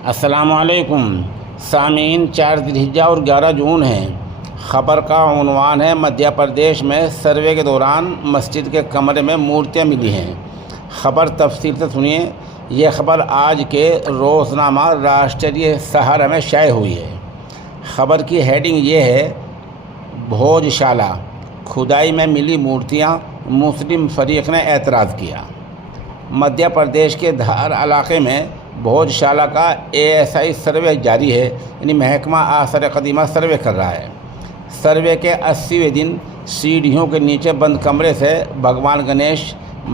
السلام علیکم سامعین، 4 ذی الحجہ اور 11 جون ہے۔ خبر کا عنوان ہے مدھیہ پردیش میں سروے کے دوران مسجد کے کمرے میں مورتیاں ملی ہیں۔ خبر تفصیل سے سنیے۔ یہ خبر آج کے روزنامہ راشٹریہ سہارا میں شائع ہوئی ہے۔ خبر کی ہیڈنگ یہ ہے: بھوج شالہ کھدائی میں ملی مورتیاں، مسلم فریق نے اعتراض کیا۔ مدھیہ پردیش کے دھار علاقے میں بھوج شالہ کا ASI سروے جاری ہے، یعنی محکمہ آثار قدیمہ سروے کر رہا ہے۔ سروے کے 80ویں دن سیڑھیوں کے نیچے بند کمرے سے بھگوان گنیش،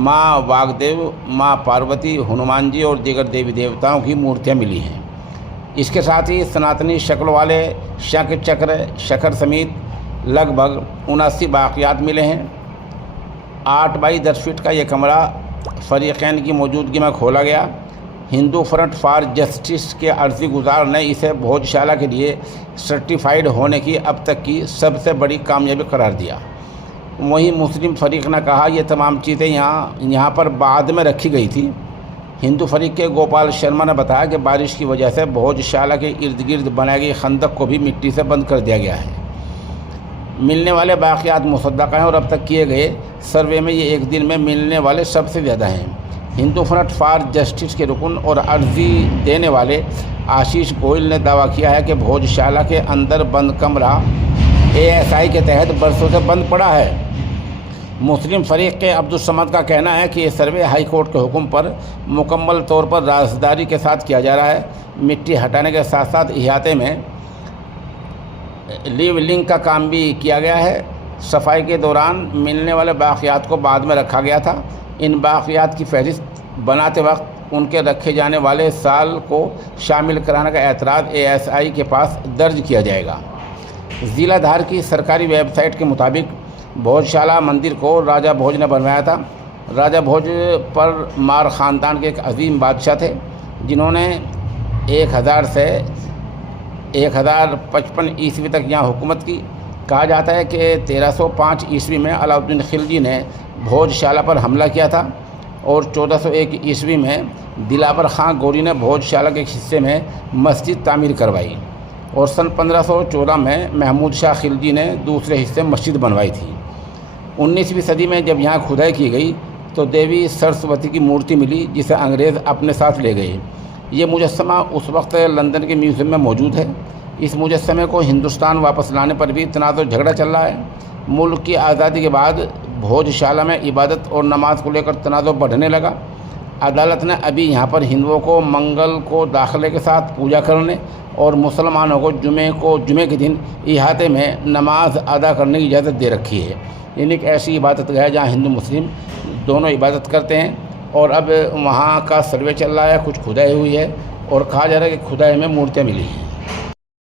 ماں واگدیو، ماں پاروتی، ہنومان جی اور دیگر دیوی دیوتاؤں کی مورتیاں ملی ہیں۔ اس کے ساتھ ہی سناتنی شکل والے شنکھ چکر شکر سمیت لگ بھگ 79 باقیات ملے ہیں۔ 8 بائی 10 فٹ کا یہ کمرہ فریقین کی موجودگی میں کھولا گیا۔ ہندو فرنٹ فار جسٹس کے عرضی گزار نے اسے بھوج شالہ کے لیے سرٹیفائیڈ ہونے کی اب تک کی سب سے بڑی کامیابی قرار دیا۔ وہیں مسلم فریق نے کہا یہ تمام چیزیں یہاں پر بعد میں رکھی گئی تھی۔ ہندو فریق کے گوپال شرما نے بتایا کہ بارش کی وجہ سے بھوج شالہ کے ارد گرد بنائی گئی خندق کو بھی مٹی سے بند کر دیا گیا ہے۔ ملنے والے باقیات مصدقہ ہیں اور اب تک کیے گئے سروے میں یہ ایک دن میں ملنے والے سب سے زیادہ ہیں۔ ہندو فرنٹ فار جسٹس کے رکن اور عرضی دینے والے آشیش گوئل نے دعویٰ کیا ہے کہ بھوج شالہ کے اندر بند کمرہ ASI کے تحت برسوں سے بند پڑا ہے۔ مسلم فریق کے عبدالصمد کا کہنا ہے کہ یہ سروے ہائی کورٹ کے حکم پر مکمل طور پر رازداری کے ساتھ کیا جا رہا ہے۔ مٹی ہٹانے کے ساتھ ساتھ احاطے میں لیو لنک کا کام بھی کیا گیا ہے۔ صفائی کے دوران ملنے والے باقیات کو بعد میں رکھا گیا تھا۔ ان باقیات کی فہرست بناتے وقت ان کے رکھے جانے والے سال کو شامل کرانے کا اعتراض ASI کے پاس درج کیا جائے گا۔ ضلع دھار کی سرکاری ویب سائٹ کے مطابق بھوج شالہ مندر کو راجہ بھوج نے بنوایا تھا۔ راجہ بھوج پر مار خاندان کے ایک عظیم بادشاہ تھے جنہوں نے 1000 سے 1055 عیسوی تک یہاں حکومت کی۔ کہا جاتا ہے کہ 1305 عیسوی میں علاؤدین خلجی نے بھوج شالہ پر حملہ کیا تھا اور 1401 عیسوی میں دلاور خان گوری نے بھوج شالہ کے ایک حصے میں مسجد تعمیر کروائی اور سن 1514 میں محمود شاہ خلجی نے دوسرے حصے مسجد بنوائی تھی۔ 19ویں صدی میں جب یہاں کھدائی کی گئی تو دیوی سرسوتی کی مورتی ملی جسے انگریز اپنے ساتھ لے گئے۔ یہ مجسمہ اس وقت لندن کے میوزیم میں موجود ہے۔ اس مجسمے کو ہندوستان واپس لانے پر بھی تنازع جھگڑا چل رہا ہے۔ ملک کی آزادی کے بعد بھوج شالہ میں عبادت اور نماز کو لے کر تنازع بڑھنے لگا۔ عدالت نے ابھی یہاں پر ہندوؤں کو منگل کو داخلے کے ساتھ پوجا کرنے اور مسلمانوں کو جمعے کے دن احاطے میں نماز ادا کرنے کی اجازت دے رکھی ہے۔ یعنی ایک ایسی عبادت گاہ ہے جہاں ہندو مسلم دونوں عبادت کرتے ہیں، اور اب وہاں کا سروے چل رہا ہے، کچھ کھدائی ہوئی ہے اور کہا جا رہا ہے کہ کھدائی میں مورتیاں ملی ہیں۔